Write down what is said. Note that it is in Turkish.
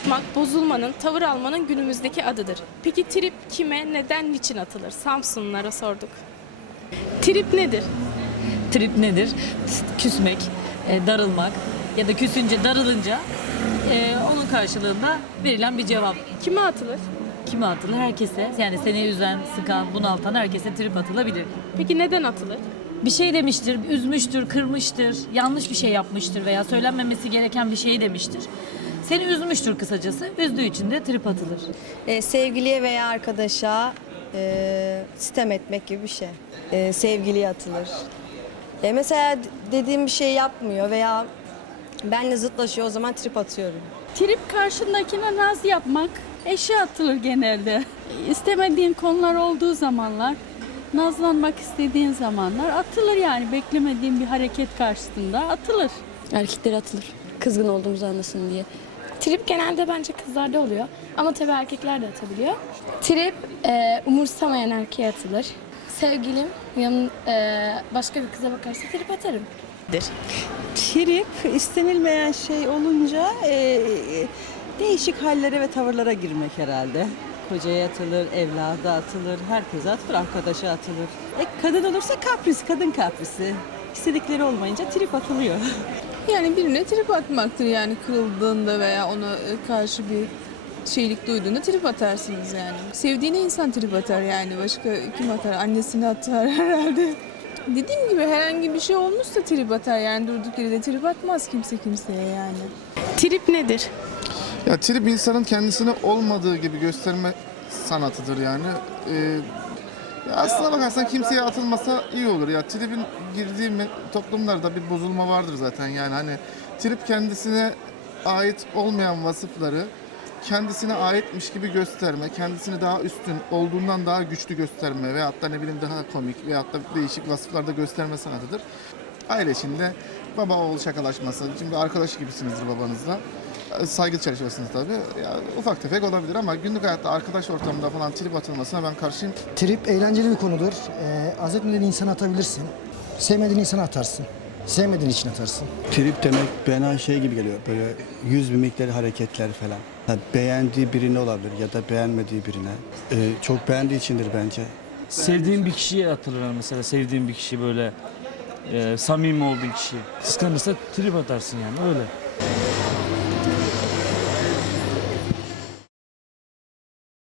atmak, bozulmanın, tavır almanın günümüzdeki adıdır. Peki trip kime, neden, niçin atılır? Samsunlulara sorduk. Trip nedir? Trip nedir? Küsmek, e, darılmak ya da küsünce, darılınca e, onun karşılığında verilen bir cevap. Kime atılır? Kime atılır? Herkese. Yani seni üzen, sıkan, bunaltan herkese trip atılabilir. Peki neden atılır? Bir şey demiştir, üzmüştür, kırmıştır, yanlış bir şey yapmıştır veya söylenmemesi gereken bir şey demiştir. Seni üzmüştür kısacası. Üzdüğü için de trip atılır. E, sevgiliye veya arkadaşa e, sitem etmek gibi bir şey. E, sevgiliye atılır. E, mesela dediğim bir şey yapmıyor veya benle zıtlaşıyor o zaman trip atıyorum. Trip karşındakine naz yapmak eşe atılır genelde. İstemediğin konular olduğu zamanlar, nazlanmak istediğin zamanlar atılır yani beklemediğin bir hareket karşısında atılır. Erkeklere atılır. Kızgın olduğumuzu anlasın diye. Trip genelde bence kızlarda oluyor ama tabii erkekler de atabiliyor. Trip e, umursamayan erkeğe atılır. Sevgilim yanın, e, başka bir kıza bakarsa trip atarım. Trip istenilmeyen şey olunca e, değişik hallere ve tavırlara girmek herhalde. Kocaya atılır, evlada atılır, herkese atılır, arkadaşa atılır. E, kadın olursa kapris, kadın kaprisi. İstedikleri olmayınca trip atılıyor. Yani birine trip atmaktır yani kırıldığında veya ona e, karşı bir şeylik duyduğunda trip atarsınız yani. Sevdiğine insan trip atar yani başka kim atar? Annesini atar herhalde. Dediğim gibi herhangi bir şey olmuşsa trip atar yani durduk yere de trip atmaz kimse kimseye yani. Trip nedir? Ya trip insanın kendisine olmadığı gibi gösterme sanatıdır yani. Ee, ya aslına bakarsan kimseye atılmasa iyi olur ya. Trip'in girdiği toplumlarda bir bozulma vardır zaten yani hani trip kendisine ait olmayan vasıfları kendisine aitmiş gibi gösterme, kendisini daha üstün, olduğundan daha güçlü gösterme veyahut da ne bileyim daha komik veyahut da değişik vasıflarda gösterme sanatıdır. Aile içinde baba oğul şakalaşması, şimdi arkadaş gibisinizdir babanızla. Saygı çerçevesinde tabii. Ya, ufak tefek olabilir ama günlük hayatta arkadaş ortamında falan trip atılmasına ben karşıyım. Trip eğlenceli bir konudur. Ee, az etmediğin insanı atabilirsin. Sevmediğin insanı atarsın. Sevmediğin için atarsın. Trip demek bana şey gibi geliyor böyle yüz mimikleri hareketler falan. Ha, beğendiği birine olabilir ya da beğenmediği birine. Ee, çok beğendiği içindir bence. Sevdiğin bir kişiye atılır yani mesela sevdiğin bir kişi böyle e, samimi olduğun kişi. Kıskanırsa trip atarsın yani öyle.